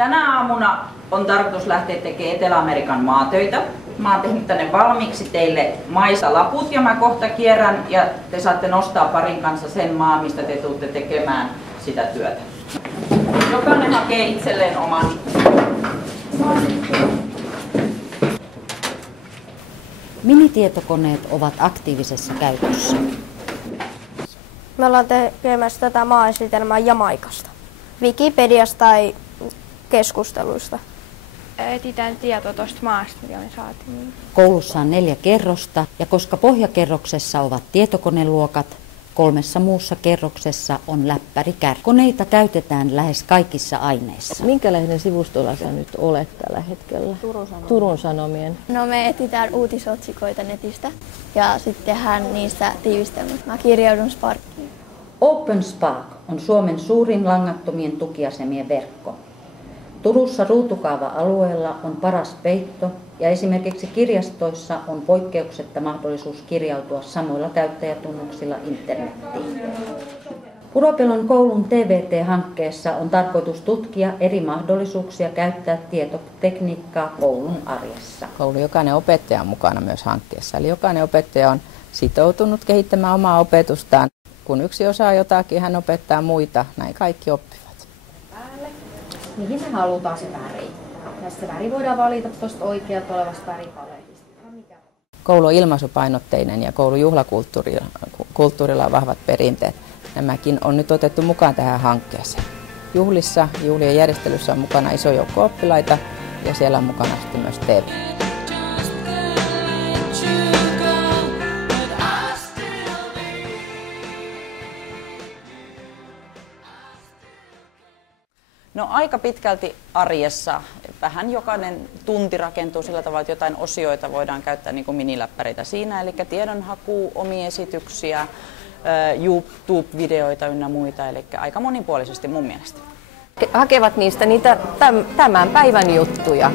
Tänä aamuna on tarkoitus lähteä tekemään Etelä-Amerikan maatöitä. Mä oon tehnyt tänne valmiiksi teille maista laput ja mä kohta kierrän ja te saatte nostaa parin kanssa sen maan, mistä te tuutte tekemään sitä työtä. Jokainen hakee itselleen oman. Minitietokoneet ovat aktiivisessa käytössä. Me ollaan tekemässä tätä maaesitelmää Jamaikasta. Wikipediasta tai keskusteluista. Etsitään tieto tuosta maasta, mikä me saatiin. Koulussa on 4 kerrosta ja koska pohjakerroksessa ovat tietokoneluokat, 3 muussa kerroksessa on läppärikärry. Koneita käytetään lähes kaikissa aineissa. Minkälainen sivustolla sä nyt olet tällä hetkellä? Turun Sanomien. No me etsitään uutisotsikoita netistä ja sitten tehdään niistä tiivistelmät. Mä kirjaudun Sparkiin. OpenSpark on Suomen suurin langattomien tukiasemien verkko. Turussa ruutukaava-alueella on paras peitto ja esimerkiksi kirjastoissa on poikkeuksetta mahdollisuus kirjautua samoilla käyttäjätunnuksilla internettiin. Uropelon koulun TVT-hankkeessa on tarkoitus tutkia eri mahdollisuuksia käyttää tietotekniikkaa koulun arjessa. Koulun jokainen opettaja on mukana myös hankkeessa, eli jokainen opettaja on sitoutunut kehittämään omaa opetustaan. Kun yksi osaa jotakin, hän opettaa muita, näin kaikki oppivat. Mihin me halutaan se väri? Ja se väri voidaan valita tuosta oikealta olevasta väripaletista. Koulu on ilmaisupainotteinen ja koulun juhlakulttuurilla on vahvat perinteet. Nämäkin on nyt otettu mukaan tähän hankkeeseen. Juhlien järjestelyssä on mukana iso joukko oppilaita ja siellä on mukana sitten myös TV. No aika pitkälti arjessa. Vähän jokainen tunti rakentuu sillä tavalla, että jotain osioita voidaan käyttää niin kuin miniläppäreitä siinä. Eli tiedonhaku, omia esityksiä, YouTube-videoita ynnä muita. Eli aika monipuolisesti mun mielestä. Hakevat niistä niitä tämän päivän juttuja.